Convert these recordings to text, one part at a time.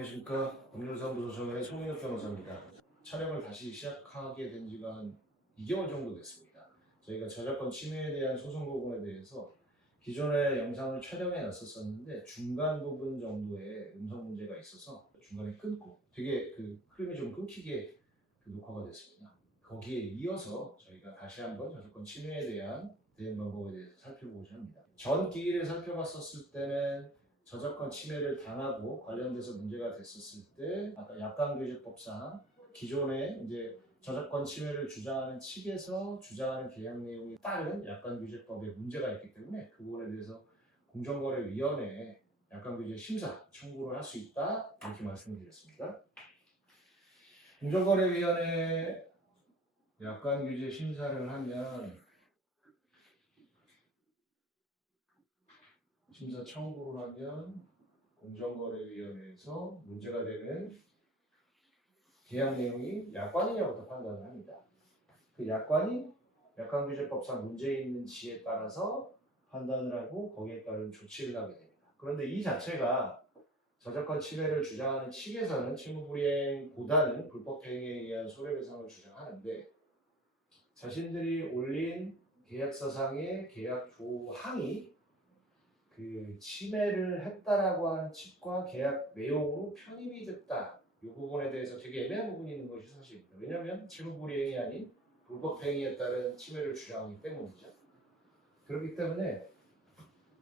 안녕하십니까. 법률사무소의 송인욱 변호사입니다. 촬영을 다시 시작하게 된 지가 한 2개월 정도 됐습니다. 저희가 저작권 침해에 대한 소송 부분에 대해서 기존에 영상을 촬영해 놨었었는데 중간 부분 정도의 음성 문제가 있어서 중간에 끊고 되게 그 흐름이 좀 끊기게 녹화가 됐습니다. 거기에 이어서 저희가 다시 한번 저작권 침해에 대한 대응 방법에 대해서 살펴보고자 합니다. 전 기일을 살펴봤었을 때는 저작권 침해를 당하고 관련돼서 문제가 됐었을 때 아까 약관규제법상 기존에 이제 저작권 침해를 주장하는 측에서 주장하는 계약 내용에 따른 약관규제법에 문제가 있기 때문에 그 부분에 대해서 공정거래위원회에 약관규제 심사 청구를 할 수 있다 이렇게 말씀드렸습니다. 공정거래위원회 약관규제 심사를 하면 심사 청구를 하면 공정거래위원회에서 문제가 되는 계약 내용이 약관이냐부터 판단을 합니다. 그 약관이 약관규제법상 문제 있는지에 따라서 판단을 하고 거기에 따른 조치를 하게 됩니다. 그런데 이 자체가 저작권 침해를 주장하는 측에서는 채무불이행보다는 불법행위에 의한 손해배상을 주장하는데 자신들이 올린 계약서상의 계약 조항이 그 침해를 했다라고 하는 측과 계약 내용으로 편입이 됐다. 이 부분에 대해서 되게 애매한 부분이 있는 것이 사실입니다. 왜냐하면 채무불이행이 아닌 불법행위에 따른 침해를 주장하기 때문이죠. 그렇기 때문에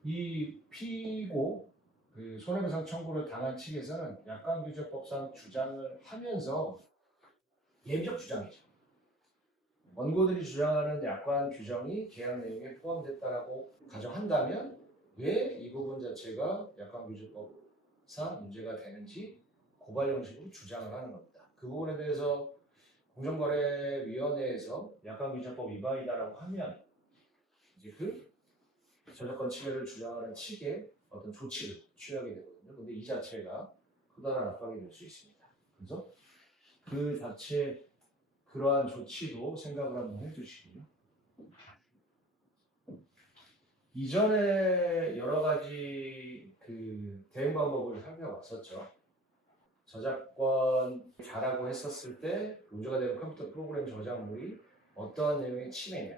이 피고 그 손해배상 청구를 당한 측에서는 약관규제법상 주장을 하면서 예비적 주장이죠. 원고들이 주장하는 약관 규정이 계약 내용에 포함됐다라고 가정한다면 왜 이 부분 자체가 약관규제법상 문제가 되는지 고발 형식으로 주장을 하는 겁니다. 그 부분에 대해서 공정거래위원회에서 약관규제법 위반이다라고 하면 이제 그 저작권 침해를 주장하는 측에 어떤 조치를 취하게 되거든요. 근데 이 자체가 커다란 압박이 될 수 있습니다. 그래서 그 자체 그러한 조치도 생각을 한번 해주시고요. 이전에 여러 가지 그 대응 방법을 살펴봤었죠. 저작권 자라고 했었을 때 문제가 되는 컴퓨터 프로그램 저작물이 어떠한 내용의 침해냐.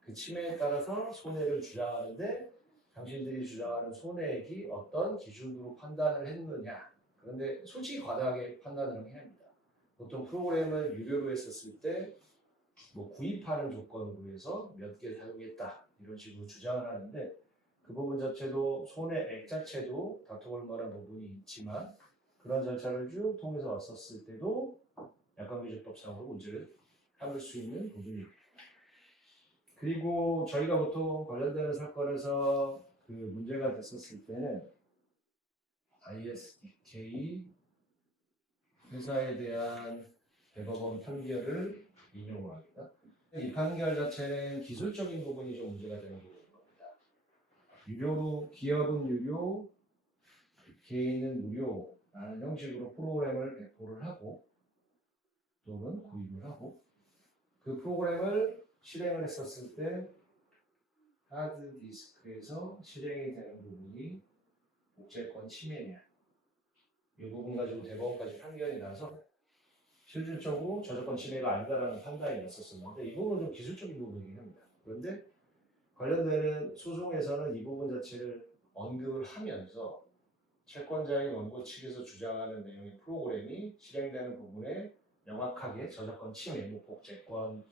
그 침해에 따라서 손해를 주장하는데 당신들이 주장하는 손해액이 어떤 기준으로 판단을 했느냐. 그런데 솔직히 과다하게 판단을 해야 합니다. 보통 프로그램을 유료로 했었을 때 뭐 구입하는 조건으로 해서 몇 개 사용했다 이런 식으로 주장을 하는데 그 부분 자체도 손해액 자체도 다퉈볼 만한 부분이 있지만 그런 절차를 쭉 통해서 왔었을 때도 약관규제법상으로 문제를 삼을 수 있는 부분입니다. 그리고 저희가 보통 관련되는 사건에서 그 문제가 됐었을 때는 ISDK 회사에 대한 대법원 판결을 인용을 합니다. 이 판결 자체는 기술적인 부분이 좀 문제가 되는 부분인 겁니다. 유료로 기업은 유료, 개인은 무료라는 형식으로 프로그램을 배포를 하고 또는 구입을 하고 그 프로그램을 실행을 했었을 때 하드디스크에서 실행이 되는 부분이 독재권 침해냐 이 부분 가지고 대법원까지 판결이 나서 실질적으로 저작권 침해가 아니다라는 판단이 났었었는데 이 부분은 좀 기술적인 부분이긴 합니다. 그런데 관련되는 소송에서는 이 부분 자체를 언급을 하면서 채권자인 원고 측에서 주장하는 내용의 프로그램이 실행되는 부분에 명확하게 저작권 침해, 복제권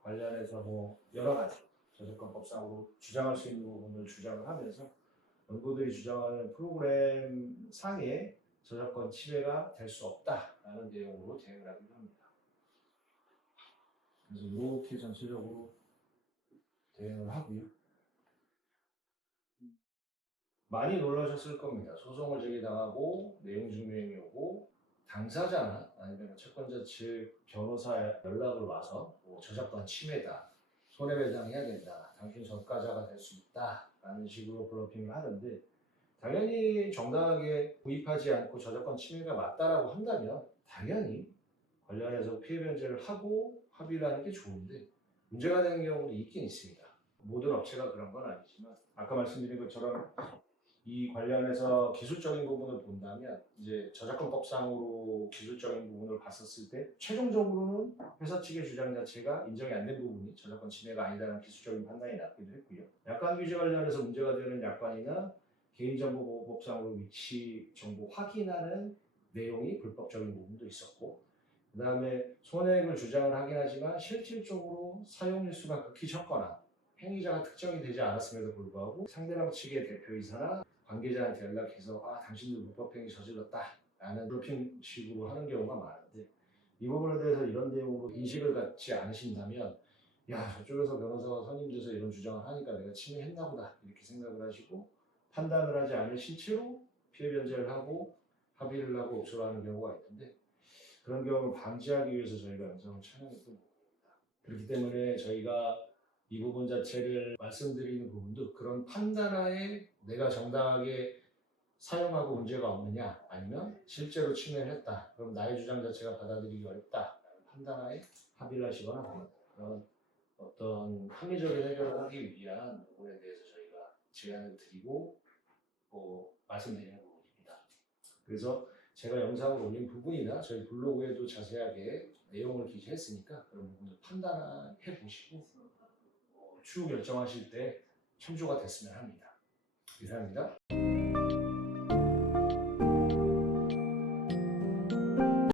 관련해서 뭐 여러 가지 저작권법상으로 주장할 수 있는 부분을 주장을 하면서 원고들이 주장하는 프로그램 상에 저작권 침해가 될 수 없다라는 내용으로 대응을 하기도 합니다. 그래서 이렇게 전체적으로 대응을 하고요. 많이 놀라셨을 겁니다. 소송을 제기당하고 내용 증명이 오고 당사자나 아니면 채권자 측 변호사 연락을 와서 뭐 저작권 침해다, 손해배상해야 된다, 당신 전가자가 될 수 있다 라는 식으로 블러핑을 하는데 당연히 정당하게 구입하지 않고 저작권 침해가 맞다라고 한다면 당연히 관련해서 피해 변제를 하고 합의를 하는 게 좋은데 문제가 되는 경우도 있긴 있습니다. 모든 업체가 그런 건 아니지만 아까 말씀드린 것처럼 이 관련해서 기술적인 부분을 본다면 이제 저작권법상으로 기술적인 부분을 봤었을 때 최종적으로는 회사 측의 주장 자체가 인정이 안 된 부분이 저작권 침해가 아니다라는 기술적인 판단이 났기도 했고요. 약관 규제 관련해서 문제가 되는 약관이나 개인정보보호법상으로 위치 정보 확인하는 내용이 불법적인 부분도 있었고, 그 다음에 손해액을 주장을 하긴 하지만 실질적으로 사용 일수가 극히 적거나 행위자가 특정이 되지 않았음에도 불구하고 상대방 측의 대표이사나 관계자한테 연락해서 당신들 불법행위 저질렀다 라는 브리핑식으로 하는 경우가 많은데, 이 부분에 대해서 이런 내용으로 인식을 갖지 않으신다면 저쪽에서 변호사가 선임돼서 이런 주장을 하니까 내가 침해했나 보다 이렇게 생각을 하시고 판단을 하지 않으신 채로 피해 변제를 하고 합의를 하고 옥소를 하는 경우가 있는데, 그런 경우를 방지하기 위해서 저희가 영상을 촬영했던 부분입니다. 그렇기 때문에 저희가 이 부분 자체를 말씀드리는 부분도 그런 판단하에 내가 정당하게 사용하고 문제가 없느냐, 아니면 실제로 침해를 했다, 그럼 나의 주장 자체가 받아들이기 어렵다라는 판단하에 합의를 하시거나 그런 어떤 합리적인 해결을 하기 위한 부분에 대해서 저희가 제안을 드리고 말씀드리는 부분입니다. 그래서 제가 영상을 올린 부분이나 저희 블로그에도 자세하게 내용을 기재했으니까 그런 부분도 판단해 보시고 추후 결정하실 때 참조가 됐으면 합니다. 이상입니다.